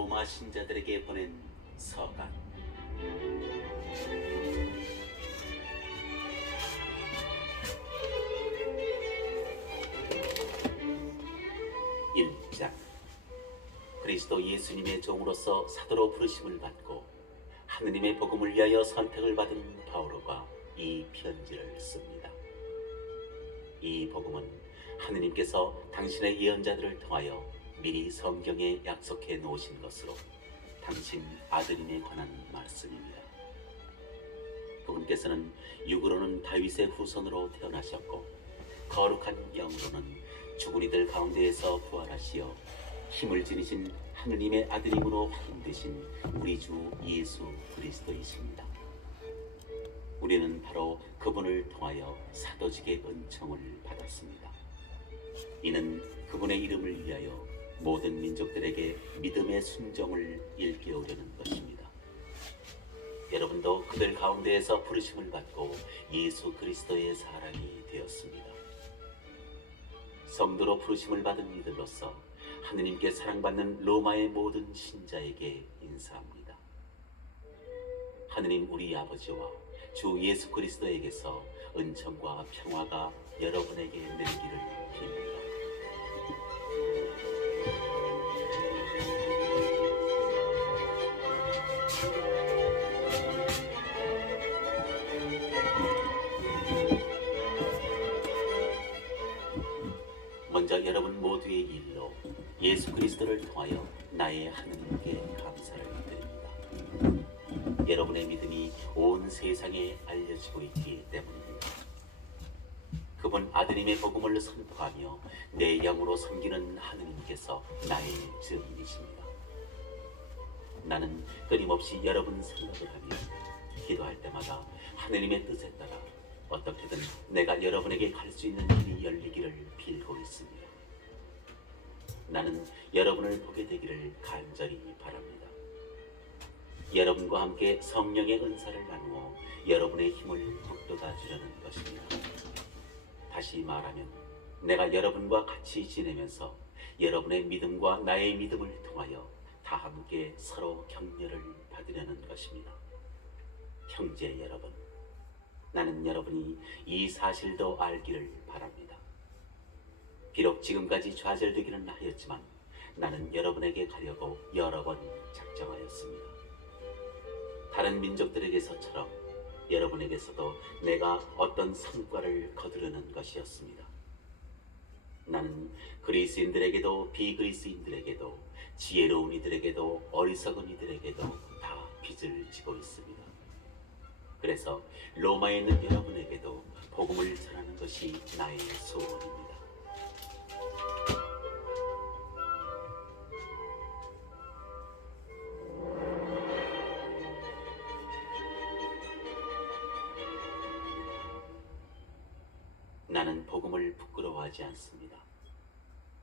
로마 신자들에게 보낸 서간. 1장. 그리스도 예수님의 종으로서 사도로 부르심을 받고 하느님의 복음을 위하여 선택을 받은 바오로가 이 편지를 씁니다. 이 복음은 하느님께서 당신의 예언자들을 통하여 미리 성경에 약속해 놓으신 것으로 당신 아들임에 관한 말씀입니다. 그분께서는 육으로는 다윗의 후손으로 태어나셨고 거룩한 영으로는 죽은 이들 가운데에서 부활하시어 힘을 지니신 하느님의 아들임으로 확인되신 우리 주 예수 그리스도이십니다. 우리는 바로 그분을 통하여 사도직의 은총을 받았습니다. 이는 그분의 이름을 위하여 모든 민족들에게 믿음의 순종을 일깨우려는 것입니다. 여러분도 그들 가운데에서 부르심을 받고 예수 그리스도의 사람이 되었습니다. 성도로 부르심을 받은 이들로서 하느님께 사랑받는 로마의 모든 신자에게 인사합니다. 하느님 우리 아버지와 주 예수 그리스도에게서 은총과 평화가 여러분에게 내리기를 빕니다. 먼저 여러분 모두의 일로 예수 그리스도를 통하여 나의 하느님께 감사를 드립니다. 여러분의 믿음이 온 세상에 알려지고 있기 때문입니다. 그분 아드님의 복음을 선포하며 내 영으로 섬기는 하느님께서 나의 증인이십니다. 나는 끊임없이 여러분 생각을 하며 기도할 때마다 하느님의 뜻에 따라 어떻게든 내가 여러분에게 갈 수 있는 길이 열리기를 빌고 있습니다. 나는 여러분을 보게 되기를 간절히 바랍니다. 여러분과 함께 성령의 은사를 나누어 여러분의 힘을 북돋아 주려는 것입니다. 다시 말하면 내가 여러분과 같이 지내면서 여러분의 믿음과 나의 믿음을 통하여 다 함께 서로 격려를 받으려는 것입니다. 형제 여러분, 나는 여러분이 이 사실도 알기를 바랍니다. 비록 지금까지 좌절되기는 하였지만 나는 여러분에게 가려고 여러 번 작정하였습니다. 다른 민족들에게서처럼 여러분에게서도 내가 어떤 성과를 거두려는 것이었습니다. 나는 그리스인들에게도 비그리스인들에게도 지혜로운 이들에게도 어리석은 이들에게도 다 빚을 지고 있습니다. 그래서 로마에 있는 여러분에게도 복음을 전하는 것이 나의 소원입니다. 나는 복음을 부끄러워하지 않습니다.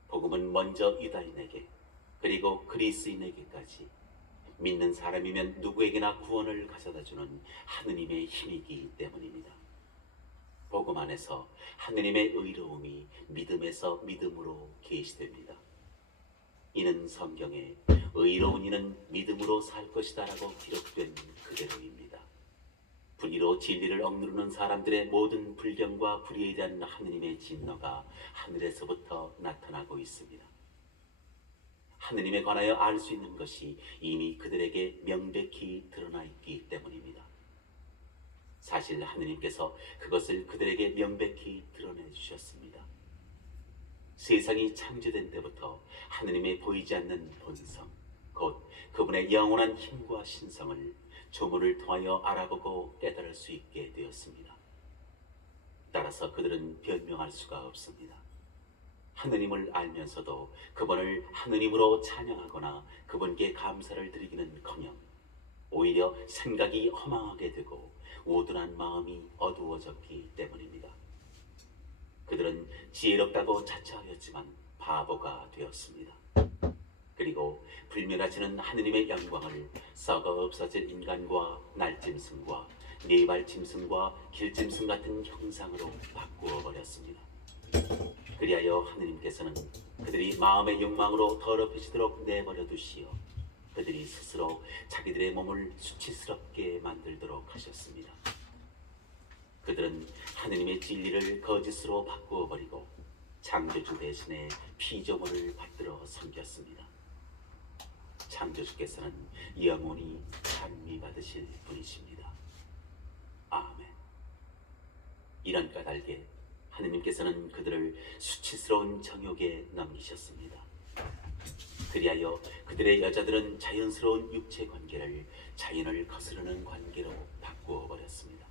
복음은 먼저 유다인에게 그리고 그리스인에게까지 믿는 사람이면 누구에게나 구원을 가져다주는 하느님의 힘이기 때문입니다. 복음 안에서 하느님의 의로움이 믿음에서 믿음으로 계시됩니다. 이는 성경에 의로운 이는 믿음으로 살 것이다 라고 기록된 그대로입니다. 불의로 진리를 억누르는 사람들의 모든 불경과 불의에 대한 하느님의 진노가 하늘에서부터 나타나고 있습니다. 하느님에 관하여 알 수 있는 것이 이미 그들에게 명백히 드러나 있기 때문입니다. 사실 하느님께서 그것을 그들에게 명백히 드러내 주셨습니다. 세상이 창조된 때부터 하느님의 보이지 않는 본성, 곧 그분의 영원한 힘과 신성을 조문을 통하여 알아보고 깨달을 수 있게 되었습니다. 따라서 그들은 변명할 수가 없습니다. 하느님을 알면서도 그분을 하느님으로 찬양하거나 그분께 감사를 드리기는커녕 오히려 생각이 허망하게 되고 우둔한 마음이 어두워졌기 때문입니다. 그들은 지혜롭다고 자처하였지만 바보가 되었습니다. 그리고 불멸하지는 하느님의 영광을 썩어 없어질 인간과 날짐승과 네발짐승과 길짐승 같은 형상으로 바꾸어 버렸습니다. 그리하여 하느님께서는 그들이 마음의 욕망으로 더럽혀지도록 내버려 두시어 그들이 스스로 자기들의 몸을 수치스럽게 만들도록 하셨습니다. 그들은 하느님의 진리를 거짓으로 바꾸어 버리고 창조주 대신에 피조물을 받들어 섬겼습니다. 창조주께서는 영원히 찬미받으실 분이십니다. 아멘. 이런 까닭에 하느님께서는 그들을 수치스러운 정욕에 넘기셨습니다. 그리하여 그들의 여자들은 자연스러운 육체 관계를 자연을 거스르는 관계로 바꾸어 버렸습니다.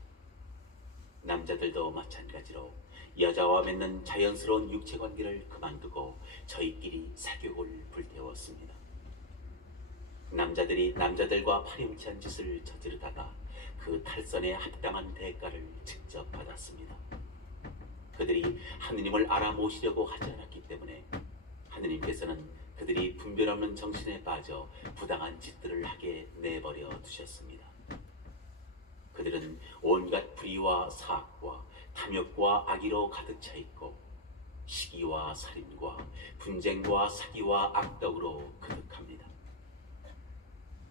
남자들도 마찬가지로 여자와 맺는 자연스러운 육체 관계를 그만두고 저희끼리 사교를 불태웠습니다. 남자들이 남자들과 파렴치한 짓을 저지르다가 그 탈선에 합당한 대가를 직접 받았습니다. 그들이 하느님을 알아 모시려고 하지 않았기 때문에 하느님께서는 그들이 분별 없는 정신에 빠져 부당한 짓들을 하게 내버려 두셨습니다. 그들은 온갖 불의와 사악과 탐욕과 악의로 가득 차 있고 시기와 살인과 분쟁과 사기와 악덕으로 그득합니다.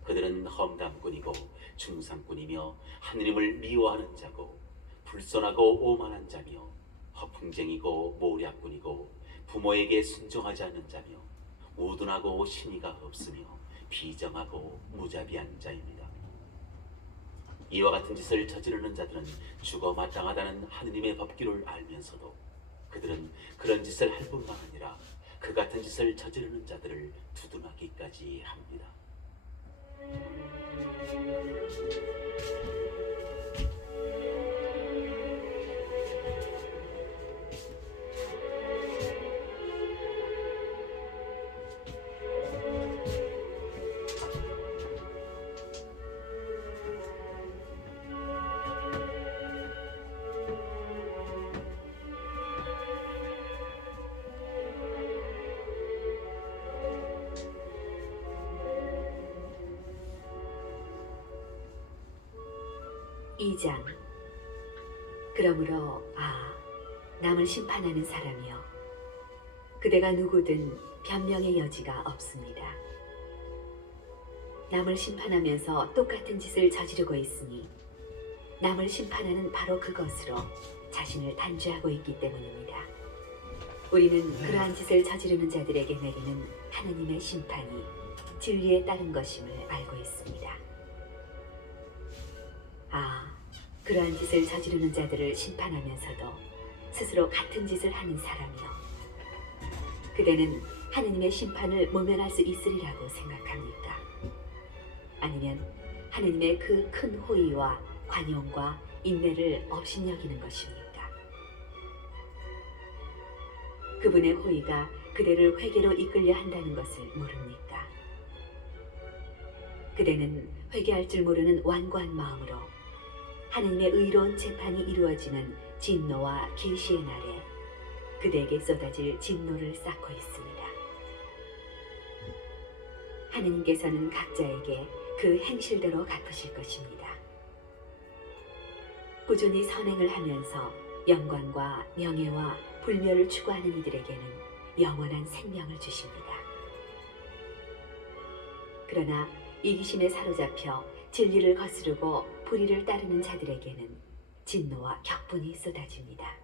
그들은 험담꾼이고 중상꾼이며 하느님을 미워하는 자고 불선하고 오만한 자며 허풍쟁이고 모략꾼이고 부모에게 순종하지 않는 자며 우둔하고 신의가 없으며 비정하고 무자비한 자입니다. 이와 같은 짓을 저지르는 자들은 죽어 마땅하다는 하느님의 법규를 알면서도 그들은 그런 짓을 할 뿐만 아니라 그 같은 짓을 저지르는 자들을 두둔하기까지 합니다. 이 장. 그러므로 남을 심판하는 사람이여, 그대가 누구든 변명의 여지가 없습니다. 남을 심판하면서 똑같은 짓을 저지르고 있으니 남을 심판하는 바로 그것으로 자신을 단죄하고 있기 때문입니다. 우리는 그러한 짓을 저지르는 자들에게 내리는 하느님의 심판이 진리에 따른 것임을 알고 있습니다. 그러한 짓을 저지르는 자들을 심판하면서도 스스로 같은 짓을 하는 사람이여, 그대는 하느님의 심판을 모면할 수 있으리라고 생각합니까? 아니면 하느님의 그 큰 호의와 관용과 인내를 업신여기는 것입니까? 그분의 호의가 그대를 회개로 이끌려 한다는 것을 모릅니까? 그대는 회개할 줄 모르는 완고한 마음으로 하느님의 의로운 재판이 이루어지는 진노와 계시의 날에 그대에게 쏟아질 진노를 쌓고 있습니다. 하느님께서는 각자에게 그 행실대로 갚으실 것입니다. 꾸준히 선행을 하면서 영광과 명예와 불멸을 추구하는 이들에게는 영원한 생명을 주십니다. 그러나 이기심에 사로잡혀 진리를 거스르고 불의를 따르는 자들에게는 진노와 격분이 쏟아집니다.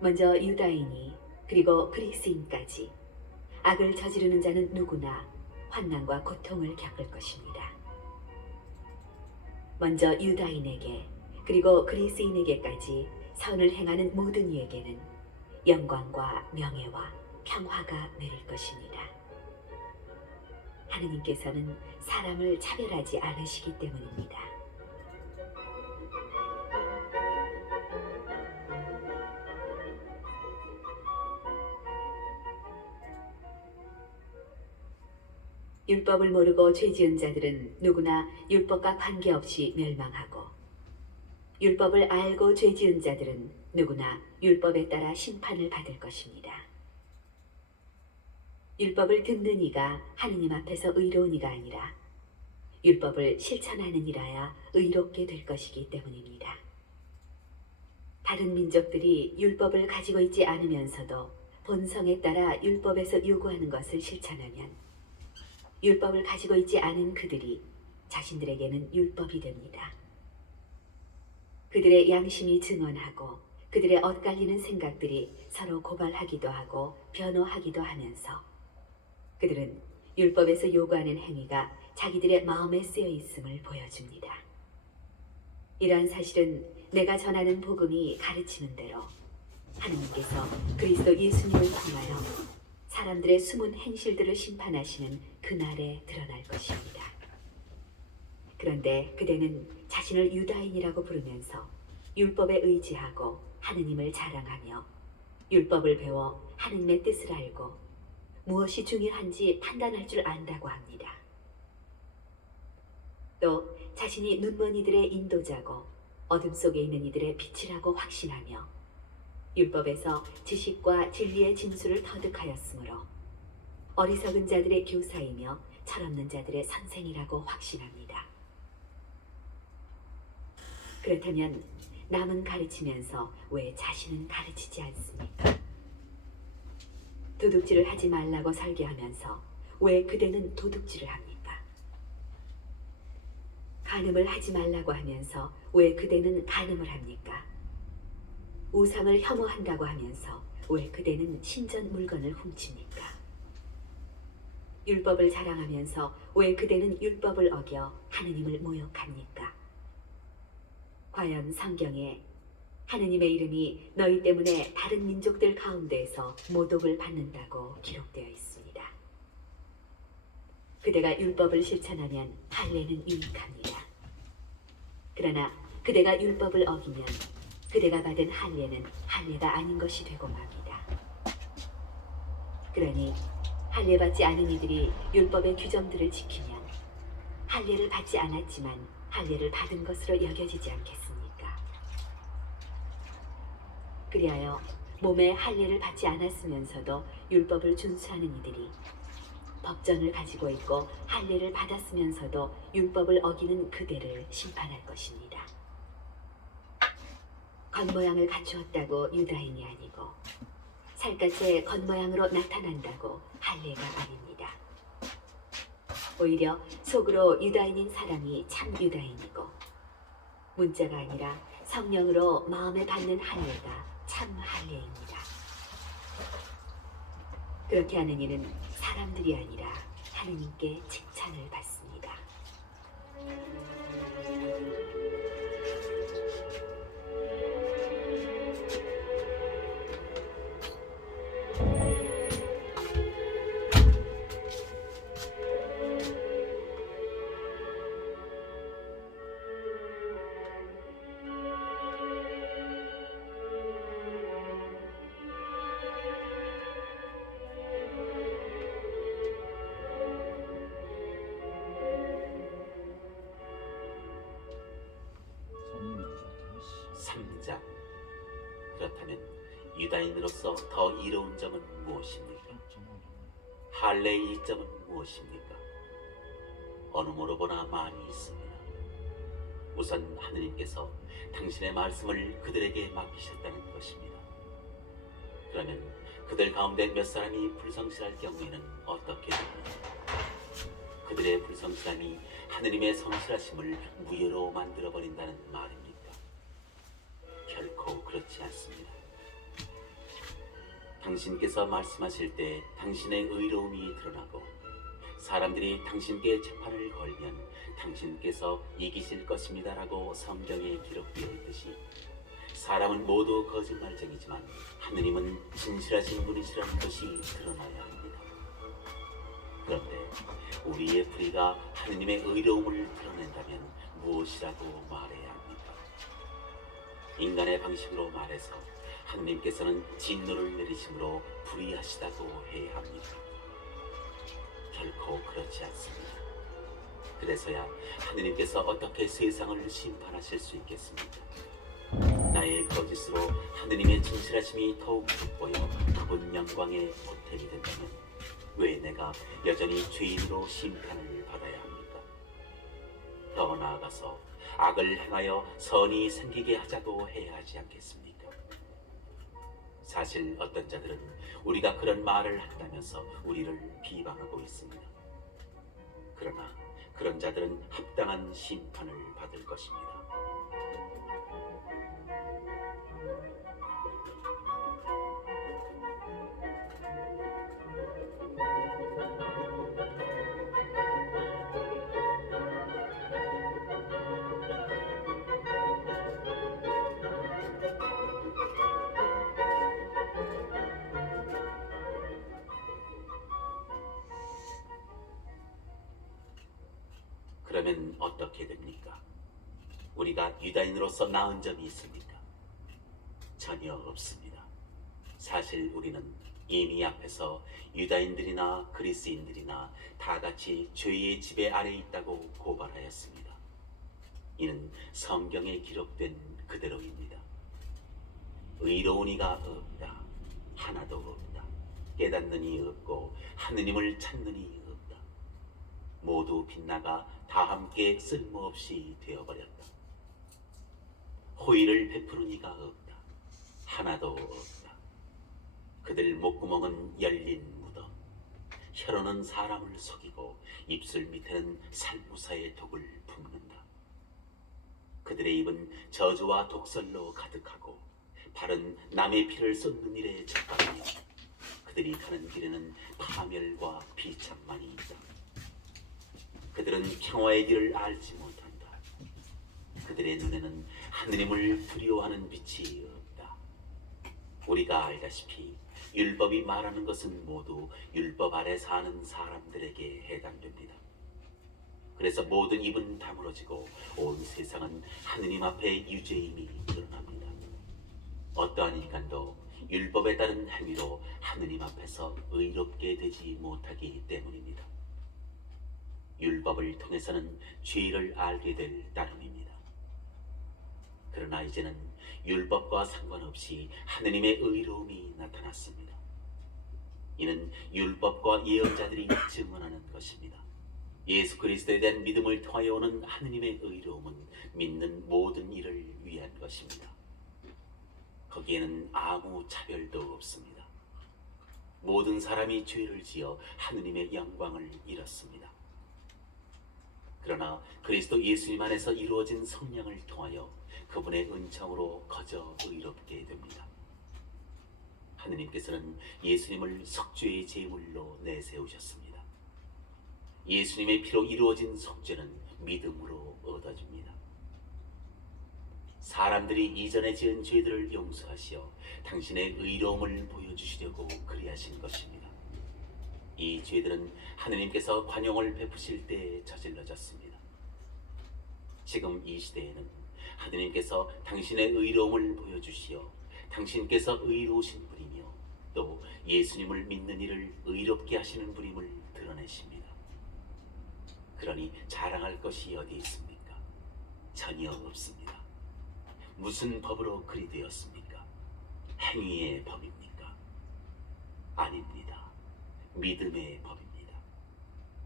먼저 유다인이 그리고 그리스인까지 악을 저지르는 자는 누구나 환난과 고통을 겪을 것입니다. 먼저 유다인에게 그리고 그리스인에게까지 선을 행하는 모든 이에게는 영광과 명예와 평화가 내릴 것입니다. 하느님께서는 사람을 차별하지 않으시기 때문입니다. 율법을 모르고 죄 지은 자들은 누구나 율법과 관계없이 멸망하고, 율법을 알고 죄 지은 자들은 누구나 율법에 따라 심판을 받을 것입니다. 율법을 듣는 이가 하느님 앞에서 의로운 이가 아니라 율법을 실천하는 이라야 의롭게 될 것이기 때문입니다. 다른 민족들이 율법을 가지고 있지 않으면서도 본성에 따라 율법에서 요구하는 것을 실천하면 율법을 가지고 있지 않은 그들이 자신들에게는 율법이 됩니다. 그들의 양심이 증언하고 그들의 엇갈리는 생각들이 서로 고발하기도 하고 변호하기도 하면서 그들은 율법에서 요구하는 행위가 자기들의 마음에 쓰여 있음을 보여줍니다. 이러한 사실은 내가 전하는 복음이 가르치는 대로 하느님께서 그리스도 예수님을 통하여 사람들의 숨은 행실들을 심판하시는 그날에 드러날 것입니다. 그런데 그대는 자신을 유다인이라고 부르면서 율법에 의지하고 하느님을 자랑하며 율법을 배워 하느님의 뜻을 알고 무엇이 중요한지 판단할 줄 안다고 합니다. 또 자신이 눈먼이들의 인도자고 어둠 속에 있는 이들의 빛이라고 확신하며 율법에서 지식과 진리의 진수를 터득하였으므로 어리석은 자들의 교사이며 철없는 자들의 선생이라고 확신합니다. 그렇다면 남은 가르치면서 왜 자신은 가르치지 않습니까? 도둑질을 하지 말라고 설교하면서 왜 그대는 도둑질을 합니까? 간음을 하지 말라고 하면서 왜 그대는 간음을 합니까? 우상을 혐오한다고 하면서 왜 그대는 신전 물건을 훔칩니까? 율법을 자랑하면서 왜 그대는 율법을 어겨 하느님을 모욕합니까? 과연 성경에 하느님의 이름이 너희 때문에 다른 민족들 가운데에서 모독을 받는다고 기록되어 있습니다. 그대가 율법을 실천하면 할례는 유익합니다. 그러나 그대가 율법을 어기면 그대가 받은 할례는 할례가 아닌 것이 되고 맙니다. 그러니 할례 받지 않은 이들이 율법의 규정들을 지키면 할례를 받지 않았지만 할례를 받은 것으로 여겨지지 않겠습니까? 그리하여 몸에 할례를 받지 않았으면서도 율법을 준수하는 이들이 법전을 가지고 있고 할례를 받았으면서도 율법을 어기는 그대를 심판할 것입니다. 겉모양을 갖추었다고 유다인이 아니고 살갗의 겉모양으로 나타난다고 할례가 아닙니다. 오히려 속으로 유다인인 사람이 참 유다인이고 문자가 아니라 성령으로 마음에 받는 할례가 참 할례입니다. 그렇게 하는 이는 사람들이 아니라 하느님께 칭찬을 받습니다. 성령이 주셨다는 3장. 그렇다면 유다인으로서 더 이로운 점은 무엇입니까? 할례의 이점은 무엇입니까? 어느 모로 보나 많이 있습니다. 우선 하느님께서 당신의 말씀을 그들에게 맡기셨다는 것입니다. 그러면 그들 가운데 몇 사람이 불성실할 경우에는 어떻게 됩니까? 그들의 불성실함이 하느님의 성실하심을 무효로 만들어버린다는 말입니까? 결코 그렇지 않습니다. 당신께서 말씀하실 때 당신의 의로움이 드러나고 사람들이 당신께 재판을 걸면 당신께서 이기실 것입니다 라고 성경에 기록되어 있듯이 사람은 모두 거짓말쟁이지만 하느님은 진실하신 분이시라는 것이 드러나야 합니다. 그런데 우리의 불의가 하느님의 의로움을 드러낸다면 무엇이라고 말해야 합니까? 인간의 방식으로 말해서 하느님께서는 진노를 내리심으로 불의하시다고 해야 합니다. 결코 그렇지 않습니다. 그래서야 하느님께서 어떻게 세상을 심판하실 수 있겠습니까? 나의 거짓으로 하느님의 진실하심이 더욱 돋보여 그분 영광의 보탬이 된다면 왜 내가 여전히 죄인으로 심판을 받아야 합니까? 더 나아가서 악을 행하여 선이 생기게 하자고 해야 하지 않겠습니까? 사실 어떤 자들은 우리가 그런 말을 한다면서 우리를 비방하고 있습니다. 그러나 그런 자들은 합당한 심판을 받을 것입니다. 그러면 어떻게 됩니까? 우리가 유다인으로서 나은 점이 있습니까? 전혀 없습니다. 사실 우리는 이미 앞에서 유다인들이나 그리스인들이나 다 같이 죄의 지배 아래 있다고 고발하였습니다. 이는 성경에 기록된 그대로입니다. 의로운 이가 없다. 하나도 없다. 깨닫는 이 없고 하느님을 찾는 이 없다. 모두 빗나가 다 함께 쓸모없이 되어버렸다. 호의를 베푸는 이가 없다. 하나도 없다. 그들 목구멍은 열린 무덤. 혀로는 사람을 속이고 입술 밑에는 살무사의 독을 품는다. 그들의 입은 저주와 독설로 가득하고 발은 남의 피를 쏟는 일에 적합하며 그들이 가는 길에는 파멸과 비참만이 있다. 그들은 평화의 길을 알지 못한다. 그들의 눈에는 하느님을 두려워하는 빛이 없다. 우리가 알다시피 율법이 말하는 것은 모두 율법 아래 사는 사람들에게 해당됩니다. 그래서 모든 입은 다물어지고 온 세상은 하느님 앞에 유죄임이 드러납니다. 어떠한 인간도 율법에 따른 행위로 하느님 앞에서 의롭게 되지 못하기 때문입니다. 율법을 통해서는 죄를 알게 될 따름입니다. 그러나 이제는 율법과 상관없이 하느님의 의로움이 나타났습니다. 이는 율법과 예언자들이 증언하는 것입니다. 예수 그리스도에 대한 믿음을 통하여 오는 하느님의 의로움은 믿는 모든 이를 위한 것입니다. 거기에는 아무 차별도 없습니다. 모든 사람이 죄를 지어 하느님의 영광을 잃었습니다. 그러나 그리스도 예수님 안에서 이루어진 성령을 통하여 그분의 은총으로 거저 의롭게 됩니다. 하느님께서는 예수님을 속죄의 제물로 내세우셨습니다. 예수님의 피로 이루어진 속죄는 믿음으로 얻어집니다. 사람들이 이전에 지은 죄들을 용서하시어 당신의 의로움을 보여주시려고 그리하신 것입니다. 이 죄들은 하느님께서 관용을 베푸실 때 저질러졌습니다. 지금 이 시대에는 하느님께서 당신의 의로움을 보여주시어 당신께서 의로우신 분이며 또 예수님을 믿는 이를 의롭게 하시는 분임을 드러내십니다. 그러니 자랑할 것이 어디 있습니까? 전혀 없습니다. 무슨 법으로 그리 되었습니까? 행위의 법입니까? 아닙니다. 믿음의 법입니다.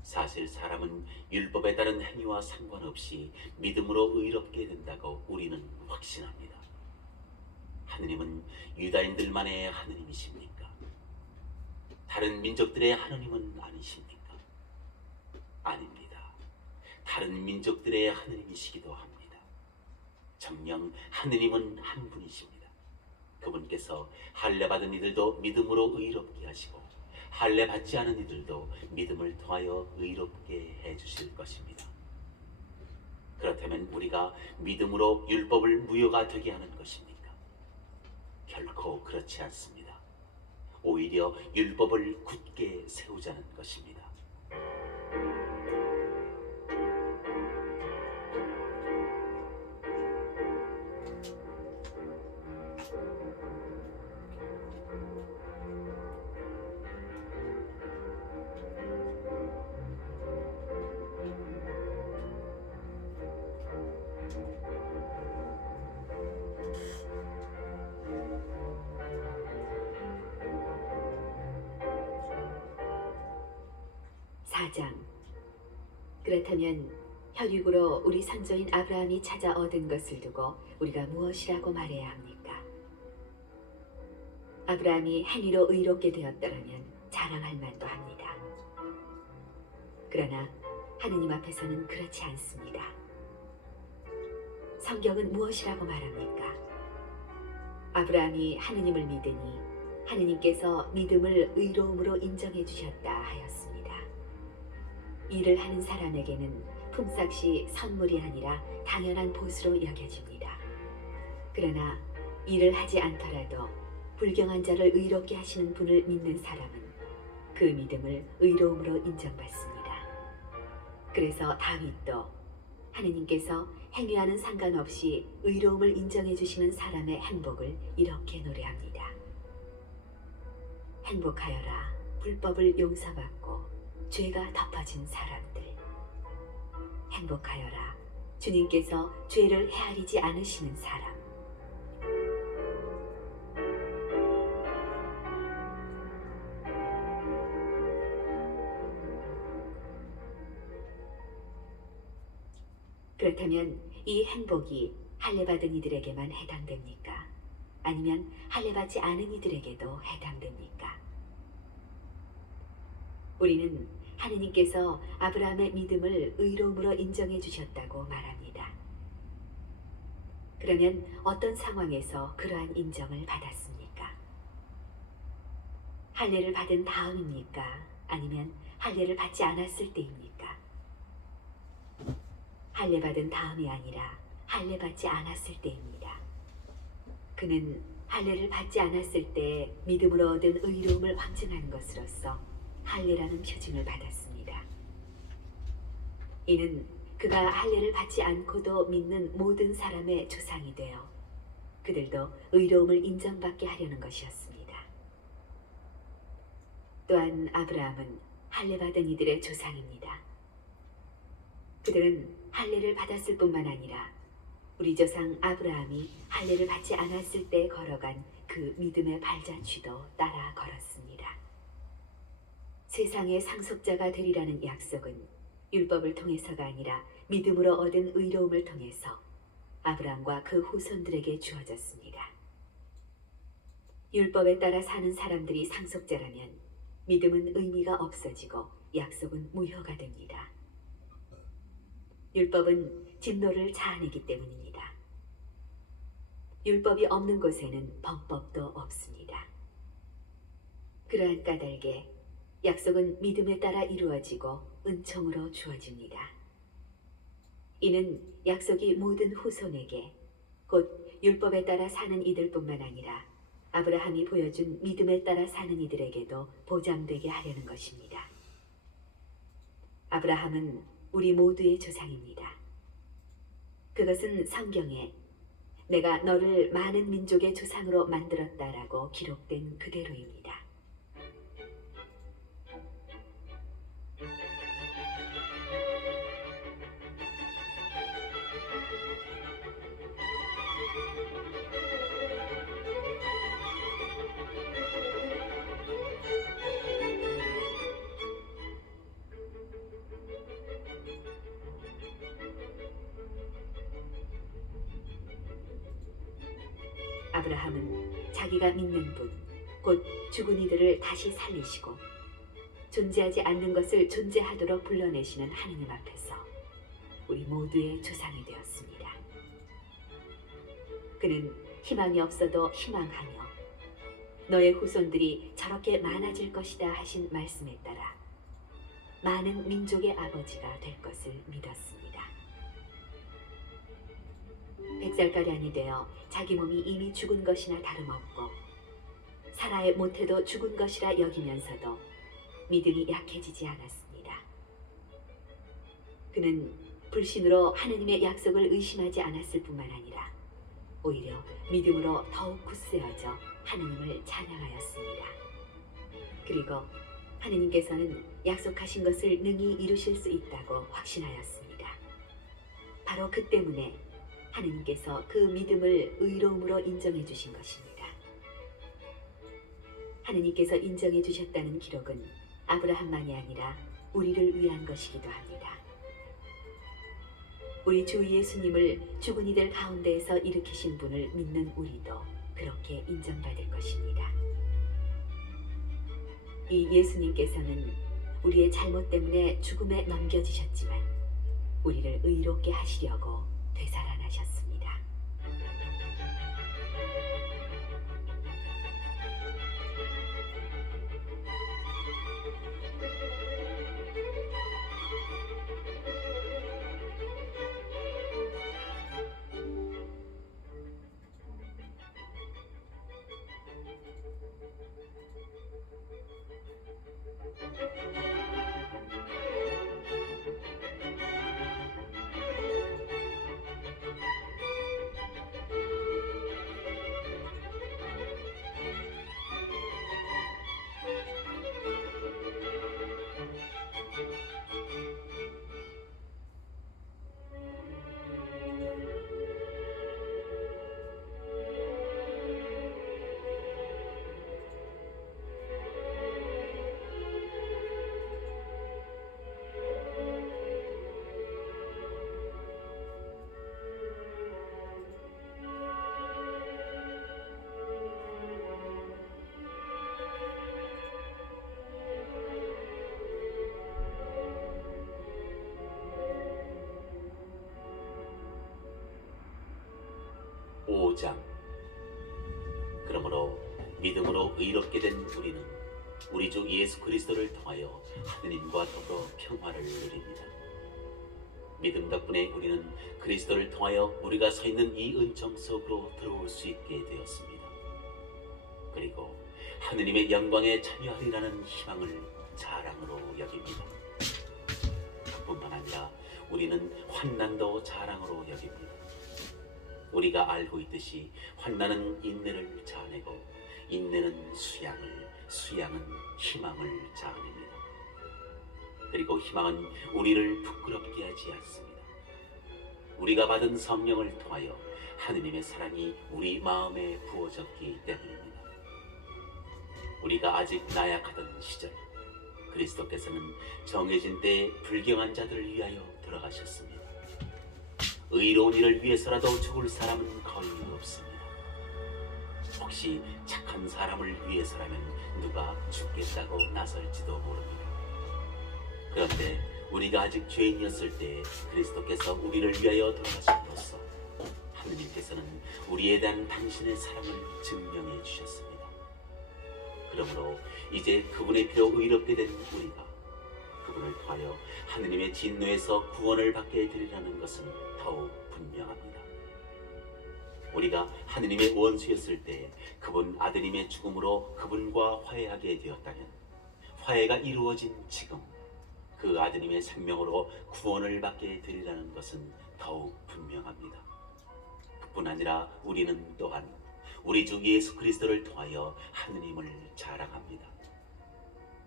사실 사람은 율법에 따른 행위와 상관없이 믿음으로 의롭게 된다고 우리는 확신합니다. 하느님은 유다인들만의 하느님이십니까? 다른 민족들의 하느님은 아니십니까? 아닙니다. 다른 민족들의 하느님이시기도 합니다. 정녕 하느님은 한 분이십니다. 그분께서 할례 받은 이들도 믿음으로 의롭게 하시고 할례 받지 않은 이들도 믿음을 통하여 의롭게 해주실 것입니다. 그렇다면 우리가 믿음으로 율법을 무효가 되게 하는 것입니까? 결코 그렇지 않습니다. 오히려 율법을 굳게 세우자는 것입니다. 사장. 그렇다면 혈육으로 우리 선조인 아브라함이 찾아 얻은 것을 두고 우리가 무엇이라고 말해야 합니까? 아브라함이 행위로 의롭게 되었더라면 자랑할 만도 합니다. 그러나 하느님 앞에서는 그렇지 않습니다. 성경은 무엇이라고 말합니까? 아브라함이 하느님을 믿으니 하느님께서 믿음을 의로움으로 인정해 주셨다 하였습니다. 일을 하는 사람에게는 품삯이 선물이 아니라 당연한 보수로 여겨집니다. 그러나 일을 하지 않더라도 불경한 자를 의롭게 하시는 분을 믿는 사람은 그 믿음을 의로움으로 인정받습니다. 그래서 다윗도 하느님께서 행위와는 상관없이 의로움을 인정해 주시는 사람의 행복을 이렇게 노래합니다. 행복하여라, 불법을 용서받고 죄가 덮어진 사람들. 행복하여라, 주님께서 죄를 헤아리지 않으시는 사람. 그렇다면 이 행복이 할례받은 이들에게만 해당됩니까? 아니면 할례받지 않은 이들에게도 해당됩니까? 우리는 하느님께서 아브라함의 믿음을 의로움으로 인정해 주셨다고 말합니다. 그러면 어떤 상황에서 그러한 인정을 받았습니까? 할례를 받은 다음입니까? 아니면 할례를 받지 않았을 때입니까? 할례 받은 다음이 아니라 할례 받지 않았을 때입니다. 그는 할례를 받지 않았을 때 믿음으로 얻은 의로움을 확증하는 것으로서 할례라는 표징을 받았습니다. 이는 그가 할례를 받지 않고도 믿는 모든 사람의 조상이 되어 그들도 의로움을 인정받게 하려는 것이었습니다. 또한 아브라함은 할례 받은 이들의 조상입니다. 그들은 할례를 받았을 뿐만 아니라 우리 조상 아브라함이 할례를 받지 않았을 때 걸어간 그 믿음의 발자취도 따라 걸었습니다. 세상의 상속자가 되리라는 약속은 율법을 통해서가 아니라 믿음으로 얻은 의로움을 통해서 아브라함과 그 후손들에게 주어졌습니다. 율법에 따라 사는 사람들이 상속자라면 믿음은 의미가 없어지고 약속은 무효가 됩니다. 율법은 진노를 자아내기 때문입니다. 율법이 없는 곳에는 범법도 없습니다. 그러한 까닭에 약속은 믿음에 따라 이루어지고 은총으로 주어집니다. 이는 약속이 모든 후손에게 곧 율법에 따라 사는 이들뿐만 아니라 아브라함이 보여준 믿음에 따라 사는 이들에게도 보장되게 하려는 것입니다. 아브라함은 우리 모두의 조상입니다. 그것은 성경에 내가 너를 많은 민족의 조상으로 만들었다라고 기록된 그대로입니다. 아브라함은 자기가 믿는 분, 곧 죽은 이들을 다시 살리시고 존재하지 않는 것을 존재하도록 불러내시는 하느님 앞에서 우리 모두의 조상이 되었습니다. 그는 희망이 없어도 희망하며 너의 후손들이 저렇게 많아질 것이다 하신 말씀에 따라 많은 민족의 아버지가 될 것을 믿었습니다. 100살가량이 되어 자기 몸이 이미 죽은 것이나 다름없고 살아야 못해도 죽은 것이라 여기면서도 믿음이 약해지지 않았습니다. 그는 불신으로 하느님의 약속을 의심하지 않았을 뿐만 아니라 오히려 믿음으로 더욱 굳세어져 하느님을 찬양하였습니다. 그리고 하느님께서는 약속하신 것을 능히 이루실 수 있다고 확신하였습니다. 바로 그 때문에 하느님께서 그 믿음을 의로움으로 인정해 주신 것입니다. 하느님께서 인정해 주셨다는 기록은 아브라함만이 아니라 우리를 위한 것이기도 합니다. 우리 주 예수님을 죽은 이들 가운데에서 일으키신 분을 믿는 우리도 그렇게 인정받을 것입니다. 이 예수님께서는 우리의 잘못 때문에 죽음에 넘겨지셨지만 우리를 의롭게 하시려고 되살아나셨습니다. 오장 그러므로 믿음으로 의롭게 된 우리는 우리 주 예수 그리스도를 통하여 하느님과 더불어 평화를 누립니다. 믿음 덕분에 우리는 그리스도를 통하여 우리가 서 있는 이 은총 속으로 들어올 수 있게 되었습니다. 그리고 하느님의 영광에 참여하리라는 희망을 자랑으로 여깁니다. 그뿐만 아니라 우리는 환난도 자랑으로 여깁니다. 우리가 알고 있듯이 환난은 인내를 자아내고 인내는 수양을, 수양은 희망을 자아냅니다. 그리고 희망은 우리를 부끄럽게 하지 않습니다. 우리가 받은 성령을 통하여 하느님의 사랑이 우리 마음에 부어졌기 때문입니다. 우리가 아직 나약하던 시절 그리스도께서는 정해진 때에 불경한 자들을 위하여 돌아가셨습니다. 의로운 일을 위해서라도 죽을 사람은 거의 없습니다. 혹시 착한 사람을 위해서라면 누가 죽겠다고 나설지도 모릅니다. 그런데 우리가 아직 죄인이었을 때 그리스도께서 우리를 위하여 돌아가심으로써 하느님께서는 우리에 대한 당신의 사랑을 증명해 주셨습니다. 그러므로 이제 그분의 피로 의롭게 된 우리가 그분을 통하여 하느님의 진노에서 구원을 받게 되리라는 것은 더욱 분명합니다. 우리가 하느님의 원수였을 때 그분 아드님의 죽음으로 그분과 화해하게 되었다면 화해가 이루어진 지금 그 아드님의 생명으로 구원을 받게 되리라는 것은 더욱 분명합니다. 그뿐 아니라 우리는 또한 우리 주 예수 그리스도를 통하여 하느님을 자랑합니다.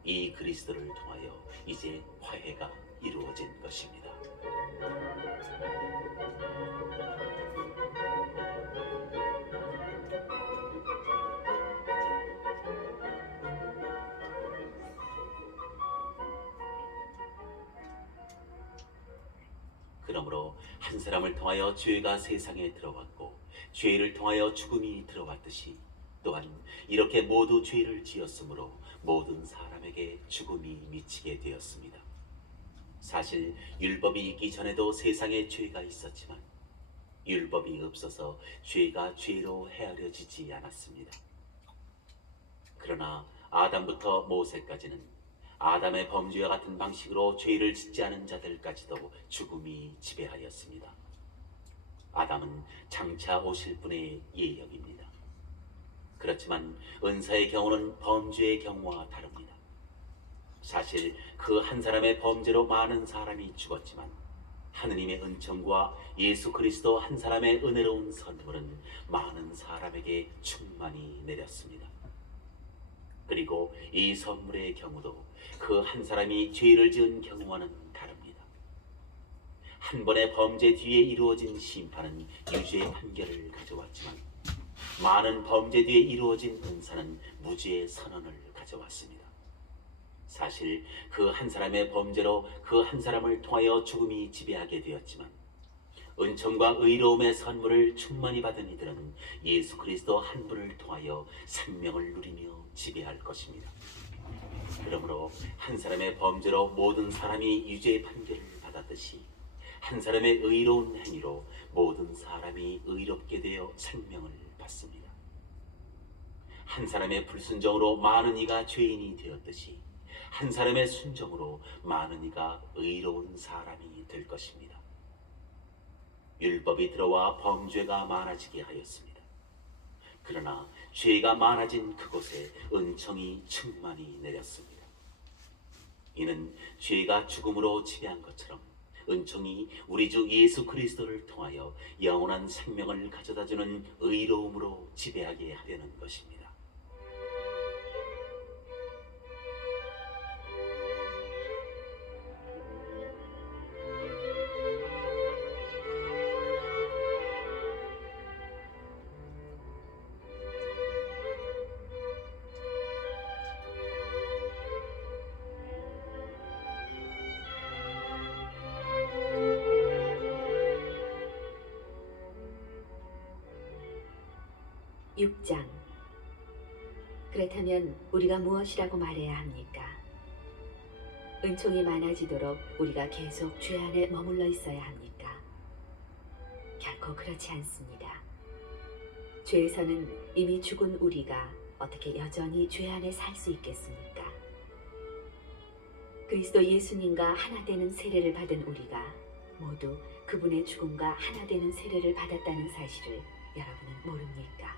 이 그리스도를 통하여 이제 화해가 이루어진 것입니다. 그러므로 한 사람을 통하여 죄가 세상에 들어왔고 죄를 통하여 죽음이 들어왔듯이 또한 이렇게 모두 죄를 지었으므로 모든 사람에게 죽음이 미치게 되었습니다. 사실 율법이 있기 전에도 세상에 죄가 있었지만 율법이 없어서 죄가 죄로 헤아려지지 않았습니다. 그러나 아담부터 모세까지는 아담의 범죄와 같은 방식으로 죄를 짓지 않은 자들까지도 죽음이 지배하였습니다. 아담은 장차 오실 분의 예형입니다. 그렇지만 은사의 경우는 범죄의 경우와 다릅니다. 사실 그 한 사람의 범죄로 많은 사람이 죽었지만 하느님의 은총과 예수 그리스도 한 사람의 은혜로운 선물은 많은 사람에게 충만히 내렸습니다. 그리고 이 선물의 경우도 그 한 사람이 죄를 지은 경우와는 다릅니다. 한 번의 범죄 뒤에 이루어진 심판은 유죄의 판결을 가져왔지만 많은 범죄 뒤에 이루어진 은사는 무죄의 선언을 가져왔습니다. 사실 그 한 사람의 범죄로 그 한 사람을 통하여 죽음이 지배하게 되었지만 은총과 의로움의 선물을 충만히 받은 이들은 예수 그리스도 한 분을 통하여 생명을 누리며 지배할 것입니다. 그러므로 한 사람의 범죄로 모든 사람이 유죄의 판결을 받았듯이 한 사람의 의로운 행위로 모든 사람이 의롭게 되어 생명을 받습니다. 한 사람의 불순종으로 많은 이가 죄인이 되었듯이 한 사람의 순종으로 많은 이가 의로운 사람이 될 것입니다. 율법이 들어와 범죄가 많아지게 하였습니다. 그러나 죄가 많아진 그곳에 은총이 충만히 내렸습니다. 이는 죄가 죽음으로 지배한 것처럼 은총이 우리 주 예수 그리스도를 통하여 영원한 생명을 가져다주는 의로움으로 지배하게 하려는 것입니다. 6장. 그렇다면 우리가 무엇이라고 말해야 합니까? 은총이 많아지도록 우리가 계속 죄 안에 머물러 있어야 합니까? 결코 그렇지 않습니다. 죄에서는 이미 죽은 우리가 어떻게 여전히 죄 안에 살 수 있겠습니까? 그리스도 예수님과 하나 되는 세례를 받은 우리가 모두 그분의 죽음과 하나 되는 세례를 받았다는 사실을 여러분은 모릅니까?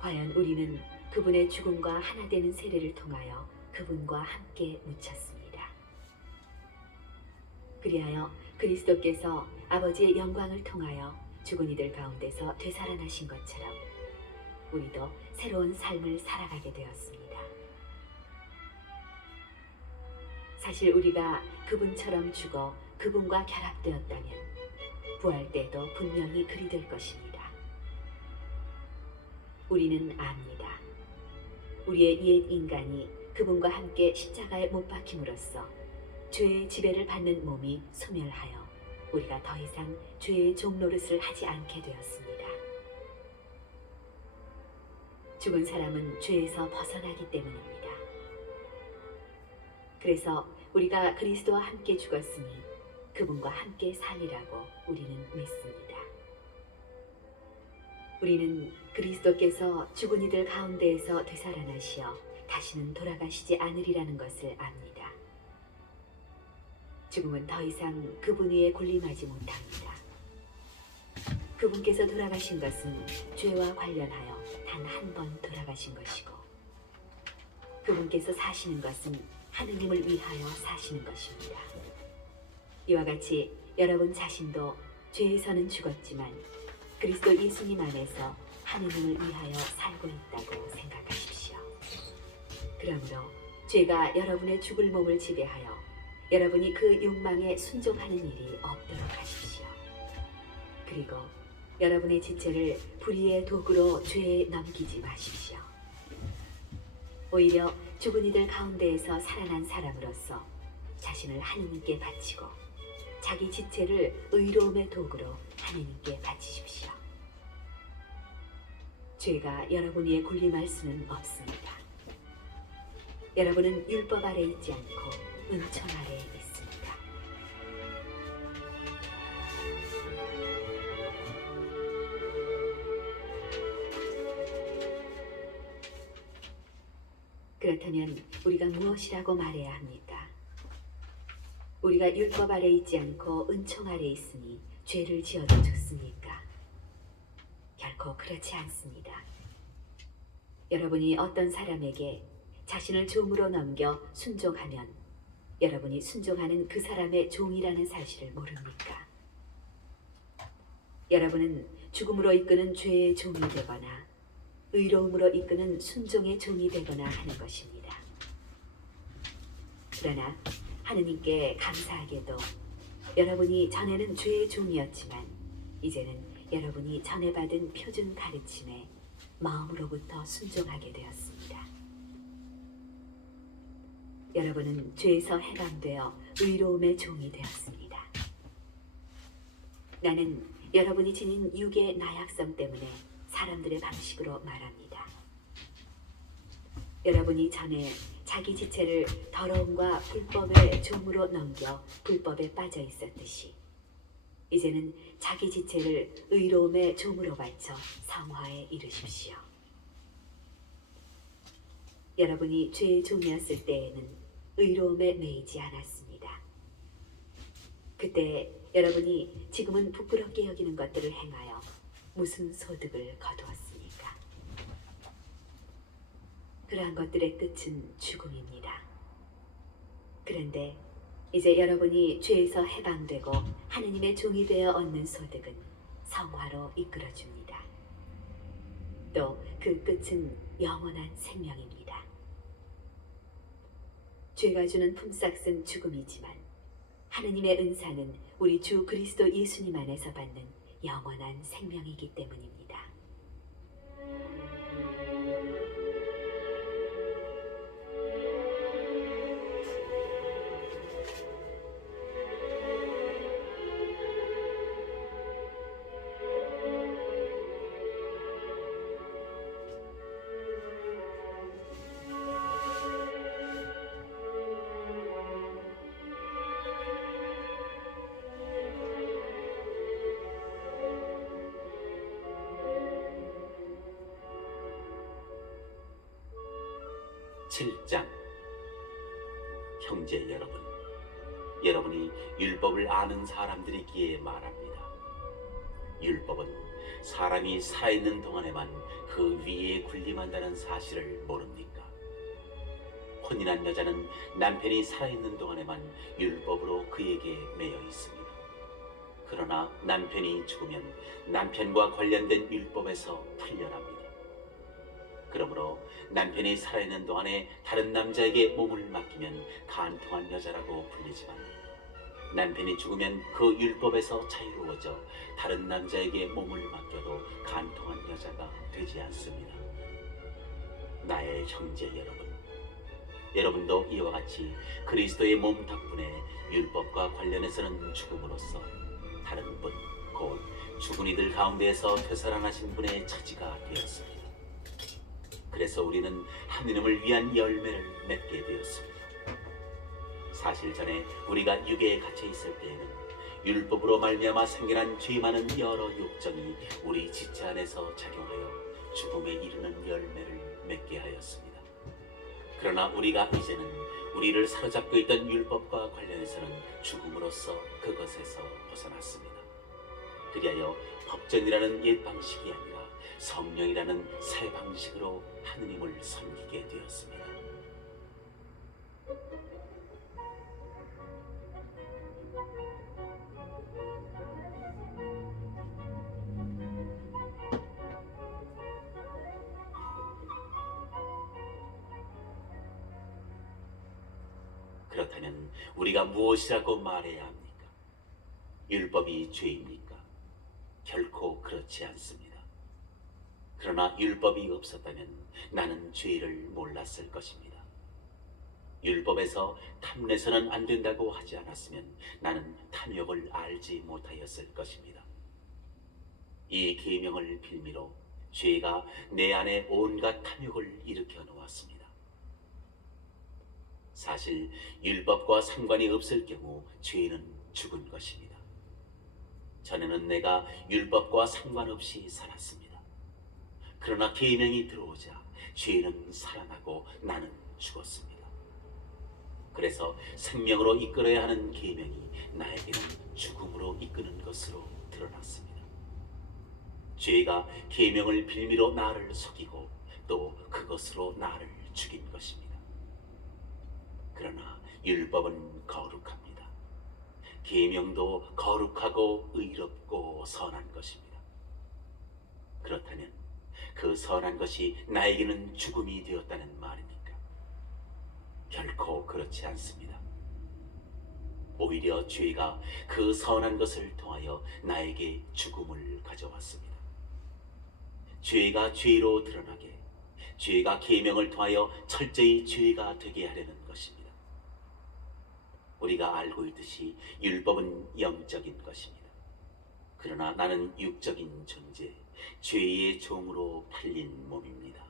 과연 우리는 그분의 죽음과 하나 되는 세례를 통하여 그분과 함께 묻혔습니다. 그리하여 그리스도께서 아버지의 영광을 통하여 죽은 이들 가운데서 되살아나신 것처럼 우리도 새로운 삶을 살아가게 되었습니다. 사실 우리가 그분처럼 죽어 그분과 결합되었다면 부활 때도 분명히 그리 될 것입니다. 우리는 압니다. 우리의 옛 인간이 그분과 함께 십자가에 못 박힘으로써 죄의 지배를 받는 몸이 소멸하여 우리가 더 이상 죄의 종노릇을 하지 않게 되었습니다. 죽은 사람은 죄에서 벗어나기 때문입니다. 그래서 우리가 그리스도와 함께 죽었으니 그분과 함께 살리라고 우리는 믿습니다. 우리는 그리스도께서 죽은 이들 가운데에서 되살아나시어 다시는 돌아가시지 않으리라는 것을 압니다. 죽음은 더 이상 그분 위에 군림하지 못합니다. 그분께서 돌아가신 것은 죄와 관련하여 단 한 번 돌아가신 것이고 그분께서 사시는 것은 하느님을 위하여 사시는 것입니다. 이와 같이 여러분 자신도 죄에서는 죽었지만 그리스도 예수님 안에서 하느님을 위하여 살고 있다고 생각하십시오. 그러므로 죄가 여러분의 죽을 몸을 지배하여 여러분이 그 욕망에 순종하는 일이 없도록 하십시오. 그리고 여러분의 지체를 불의의 도구로 죄에 넘기지 마십시오. 오히려 죽은 이들 가운데에서 살아난 사람으로서 자신을 하느님께 바치고 자기 지체를 의로움의 도구로 하느님께 바치십시오. 죄가 여러분 위에 군림할 수는 없습니다. 여러분은 율법 아래 있지 않고 은총 아래 있습니다. 그렇다면 우리가 무엇이라고 말해야 합니까? 우리가 율법 아래 있지 않고 은총 아래 있으니 죄를 지어도 좋습니까? 결코 그렇지 않습니다. 여러분이 어떤 사람에게 자신을 종으로 넘겨 순종하면 여러분이 순종하는 그 사람의 종이라는 사실을 모릅니까? 여러분은 죽음으로 이끄는 죄의 종이 되거나 의로움으로 이끄는 순종의 종이 되거나 하는 것입니다. 그러나 하느님께 감사하게도 여러분이 전에는 죄의 종이었지만 이제는 여러분이 전에 받은 표준 가르침에 마음으로부터 순종하게 되었습니다. 여러분은 죄에서 해방되어 의로움의 종이 되었습니다. 나는 여러분이 지닌 육의 나약성 때문에 사람들의 방식으로 말합니다. 여러분이 전에 자기 지체를 더러움과 불법의 종으로 넘겨 불법에 빠져 있었듯이 이제는 자기 지체를 의로움의 종으로 바쳐 성화에 이르십시오. 여러분이 죄의 종이었을 때에는 의로움에 매이지 않았습니다. 그때 여러분이 지금은 부끄럽게 여기는 것들을 행하여 무슨 소득을 거두었습니까? 그러한 것들의 끝은 죽음입니다. 그런데 이제 여러분이 죄에서 해방되고 하느님의 종이 되어 얻는 소득은 성화로 이끌어줍니다. 또 그 끝은 영원한 생명입니다. 죄가 주는 품삯은 죽음이지만 하느님의 은사는 우리 주 그리스도 예수님 안에서 받는 영원한 생명이기 때문입니다. 칠 장 형제 여러분, 여러분이 율법을 아는 사람들이기에 말합니다. 율법은 사람이 살아있는 동안에만 그 위에 군림한다는 사실을 모릅니까? 혼인한 여자는 남편이 살아있는 동안에만 율법으로 그에게 매여 있습니다. 그러나 남편이 죽으면 남편과 관련된 율법에서 풀려납니다. 그러므로 남편이 살아있는 동안에 다른 남자에게 몸을 맡기면 간통한 여자라고 불리지만 남편이 죽으면 그 율법에서 자유로워져 다른 남자에게 몸을 맡겨도 간통한 여자가 되지 않습니다. 나의 형제 여러분, 여러분도 이와 같이 그리스도의 몸 덕분에 율법과 관련해서는 죽음으로써 다른 분, 곧 죽은 이들 가운데에서 되살아나신 분의 처지가 되었습니다. 그래서 우리는 하느님을 위한 열매를 맺게 되었습니다. 사실 전에 우리가 육에 갇혀 있을 때에는 율법으로 말미암아 생겨난 죄 많은 여러 욕정이 우리 지체 안에서 작용하여 죽음에 이르는 열매를 맺게 하였습니다. 그러나 우리가 이제는 우리를 사로잡고 있던 율법과 관련해서는 죽음으로써 그것에서 벗어났습니다. 그리하여 법전이라는 옛 방식이 아니라 성령이라는 새 방식으로 하느님을 섬기게 되었습니다. 그렇다면 우리가 무엇이라고 말해야 합니까? 율법이 죄입니까? 결코 그렇지 않습니다. 그러나 율법이 없었다면 나는 죄를 몰랐을 것입니다. 율법에서 탐내서는 안 된다고 하지 않았으면 나는 탐욕을 알지 못하였을 것입니다. 이 계명을 빌미로 죄가 내 안에 온갖 탐욕을 일으켜 놓았습니다. 사실 율법과 상관이 없을 경우 죄는 죽은 것입니다. 전에는 내가 율법과 상관없이 살았습니다. 그러나 계명이 들어오자 죄는 살아나고 나는 죽었습니다. 그래서 생명으로 이끌어야 하는 계명이 나에게는 죽음으로 이끄는 것으로 드러났습니다. 죄가 계명을 빌미로 나를 속이고 또 그것으로 나를 죽인 것입니다. 그러나 율법은 거룩합니다. 계명도 거룩하고 의롭고 선한 것입니다. 그렇다면 그 선한 것이 나에게는 죽음이 되었다는 말입니까? 결코 그렇지 않습니다. 오히려 죄가 그 선한 것을 통하여 나에게 죽음을 가져왔습니다. 죄가 죄로 드러나게, 죄가 계명을 통하여 철저히 죄가 되게 하려는 것입니다. 우리가 알고 있듯이 율법은 영적인 것입니다. 그러나 나는 육적인 존재, 죄의 종으로 팔린 몸입니다.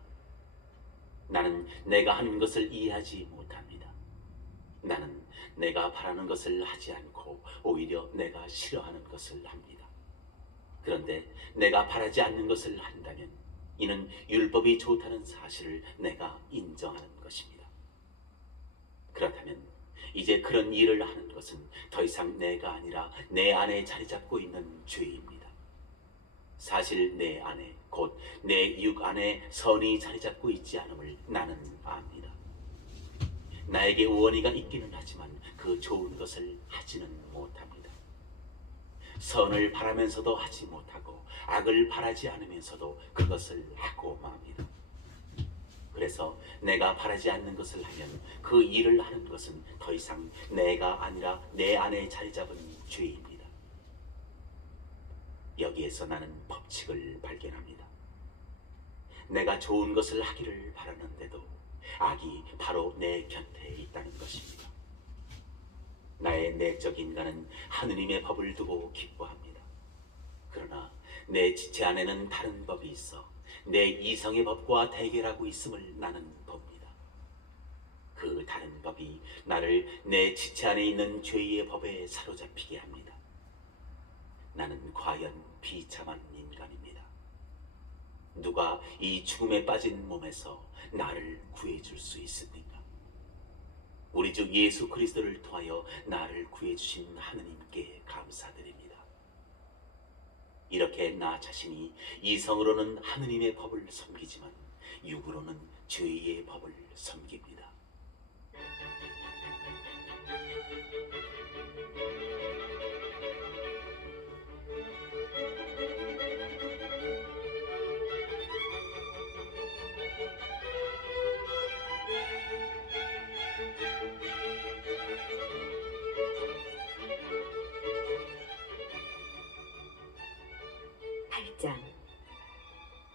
나는 내가 하는 것을 이해하지 못합니다. 나는 내가 바라는 것을 하지 않고 오히려 내가 싫어하는 것을 합니다. 그런데 내가 바라지 않는 것을 한다면 이는 율법이 좋다는 사실을 내가 인정하는 것입니다. 그렇다면 이제 그런 일을 하는 것은 더 이상 내가 아니라 내 안에 자리 잡고 있는 죄입니다. 사실 내 안에 곧 내 육 안에 선이 자리 잡고 있지 않음을 나는 압니다. 나에게 원의가 있기는 하지만 그 좋은 것을 하지는 못합니다. 선을 바라면서도 하지 못하고 악을 바라지 않으면서도 그것을 하고 맙니다. 그래서 내가 바라지 않는 것을 하면 그 일을 하는 것은 더 이상 내가 아니라 내 안에 자리 잡은 죄입니다. 여기에서 나는 법칙을 발견합니다. 내가 좋은 것을 하기를 바라는데도 악이 바로 내 곁에 있다는 것입니다. 나의 내적 인간은 하느님의 법을 두고 기뻐합니다. 그러나 내 지체 안에는 다른 법이 있어 내 이성의 법과 대결하고 있음을 나는 봅니다. 그 다른 법이 나를 내 지체 안에 있는 죄의 법에 사로잡히게 합니다. 나는 과연 비참한 인간입니다. 누가 이 죽음에 빠진 몸에서 나를 구해줄 수 있습니까? 우리 주 예수 그리스도를 통하여 나를 구해주신 하느님께 감사드립니다. 이렇게 나 자신이 이성으로는 하느님의 법을 섬기지만 육으로는 죄의 법을 섬깁니다.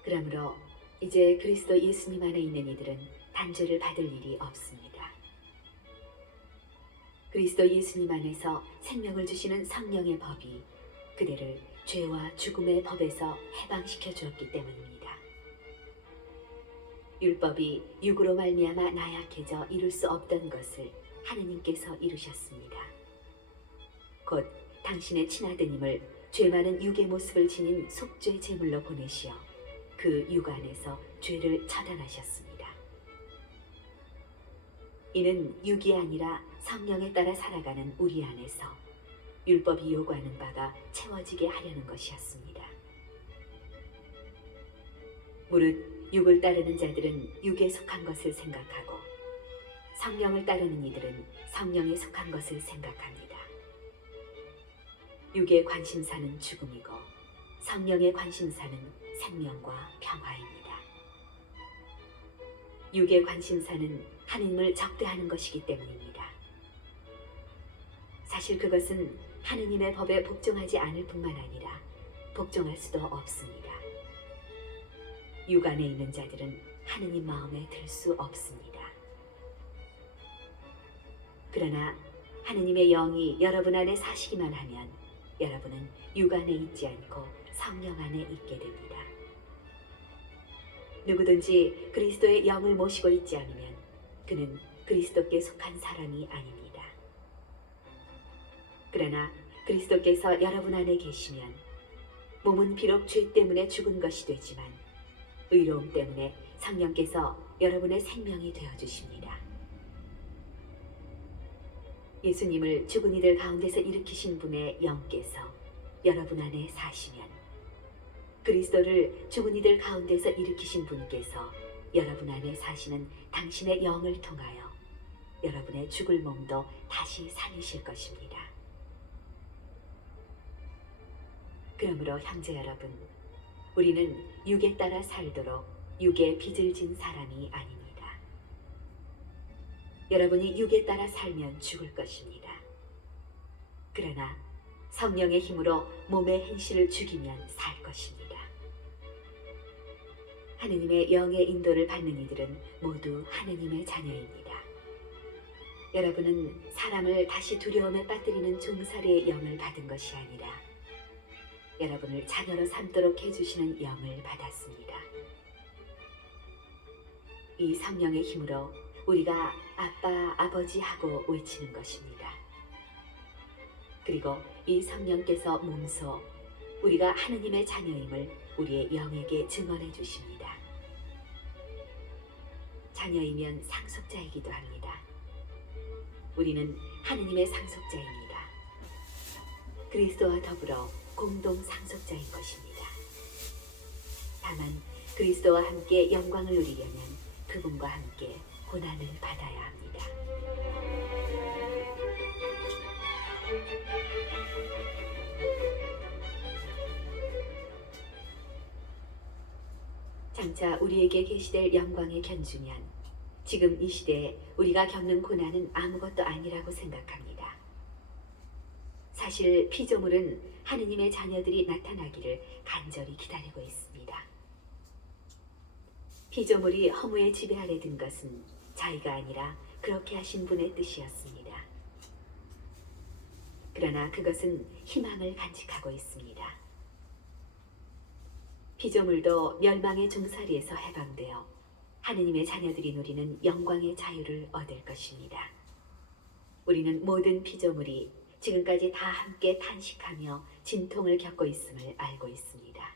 그러므로 이제 그리스도 예수님 안에 있는 이들은 단죄를 받을 일이 없습니다. 그리스도 예수님 안에서 생명을 주시는 성령의 법이 그대를 죄와 죽음의 법에서 해방시켜 주었기 때문입니다. 율법이 육으로 말미암아 나약해져 이룰 수 없던 것을 하느님께서 이루셨습니다. 곧 당신의 친아드님을 죄 많은 육의 모습을 지닌 속죄 제물로 보내시어 그 육 안에서 죄를 처단하셨습니다. 이는 육이 아니라 성령에 따라 살아가는 우리 안에서 율법이 요구하는 바가 채워지게 하려는 것이었습니다. 무릇 육을 따르는 자들은 육에 속한 것을 생각하고 성령을 따르는 이들은 성령에 속한 것을 생각합니다. 육의 관심사는 죽음이고 성령의 관심사는 생명과 평화입니다. 육의 관심사는 하느님을 적대하는 것이기 때문입니다. 사실 그것은 하느님의 법에 복종하지 않을 뿐만 아니라 복종할 수도 없습니다. 육 안에 있는 자들은 하느님 마음에 들 수 없습니다. 그러나 하느님의 영이 여러분 안에 사시기만 하면 여러분은 육 안에 있지 않고 성령 안에 있게 됩니다. 누구든지 그리스도의 영을 모시고 있지 않으면 그는 그리스도께 속한 사람이 아닙니다. 그러나 그리스도께서 여러분 안에 계시면 몸은 비록 죄 때문에 죽은 것이 되지만 의로움 때문에 성령께서 여러분의 생명이 되어주십니다. 예수님을 죽은 이들 가운데서 일으키신 분의 영께서 여러분 안에 사시면 그리스도를 죽은 이들 가운데서 일으키신 분께서 여러분 안에 사시는 당신의 영을 통하여 여러분의 죽을 몸도 다시 살리실 것입니다. 그러므로 형제 여러분, 우리는 육에 따라 살도록 육에 빚을 진 사람이 아닙니다. 여러분이 육에 따라 살면 죽을 것입니다. 그러나 성령의 힘으로 몸의 행실을 죽이면 살 것입니다. 하느님의 영의 인도를 받는 이들은 모두 하느님의 자녀입니다. 여러분은 사람을 다시 두려움에 빠뜨리는 종살이의 영을 받은 것이 아니라 여러분을 자녀로 삼도록 해주시는 영을 받았습니다. 이 성령의 힘으로 우리가 아빠, 아버지 하고 외치는 것입니다. 그리고 이 성령께서 몸소 우리가 하느님의 자녀임을 우리의 영에게 증언해 주십니다. 자녀이면 상속자이기도 합니다. 우리는 하느님의 상속자입니다. 그리스도와 더불어 공동 상속자인 것입니다. 다만 그리스도와 함께 영광을 누리려면 그분과 함께 고난을 받아야 합니다. 장차 우리에게 계시될 영광에 견주면 지금 이 시대에 우리가 겪는 고난은 아무것도 아니라고 생각합니다. 사실 피조물은 하느님의 자녀들이 나타나기를 간절히 기다리고 있습니다. 피조물이 허무의 지배 아래 든 것은 자의가 아니라 그렇게 하신 분의 뜻이었습니다. 그러나 그것은 희망을 간직하고 있습니다. 피조물도 멸망의 종살이에서 해방되어 하느님의 자녀들이 누리는 영광의 자유를 얻을 것입니다. 우리는 모든 피조물이 지금까지 다 함께 탄식하며 진통을 겪고 있음을 알고 있습니다.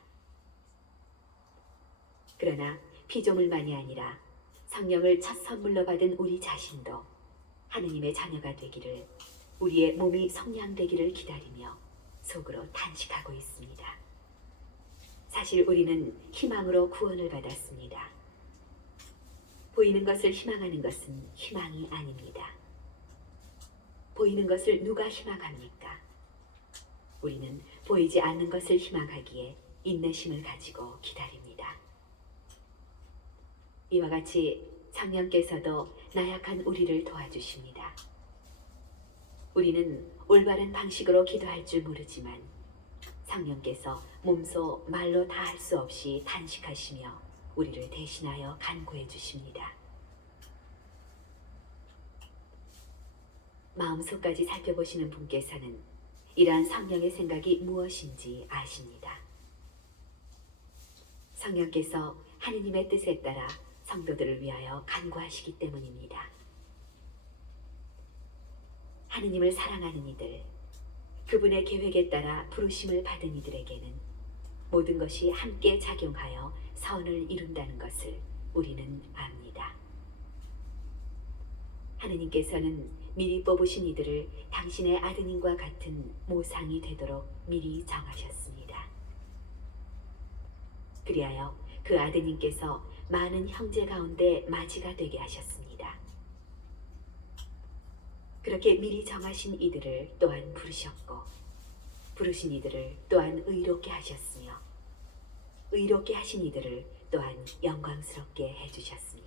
그러나 피조물만이 아니라 성령을 첫 선물로 받은 우리 자신도 하느님의 자녀가 되기를, 우리의 몸이 성량되기를 기다리며 속으로 탄식하고 있습니다. 사실 우리는 희망으로 구원을 받았습니다. 보이는 것을 희망하는 것은 희망이 아닙니다. 보이는 것을 누가 희망합니까? 우리는 보이지 않는 것을 희망하기에 인내심을 가지고 기다립니다. 이와 같이 성령께서도 나약한 우리를 도와주십니다. 우리는 올바른 방식으로 기도할 줄 모르지만 성령께서 몸소 말로 다 할 수 없이 탄식하시며 우리를 대신하여 간구해 주십니다. 마음속까지 살펴보시는 분께서는 이러한 성령의 생각이 무엇인지 아십니다. 성령께서 하느님의 뜻에 따라 성도들을 위하여 간구하시기 때문입니다. 하느님을 사랑하는 이들, 그분의 계획에 따라 부르심을 받은 이들에게는 모든 것이 함께 작용하여 선을 이룬다는 것을 우리는 압니다. 하느님께서는 미리 뽑으신 이들을 당신의 아드님과 같은 모상이 되도록 미리 정하셨습니다. 그리하여 그 아드님께서 많은 형제 가운데 맞이가 되게 하셨습니다. 그렇게 미리 정하신 이들을 또한 부르셨고, 부르신 이들을 또한 의롭게 하셨으며, 의롭게 하신 이들을 또한 영광스럽게 해주셨습니다.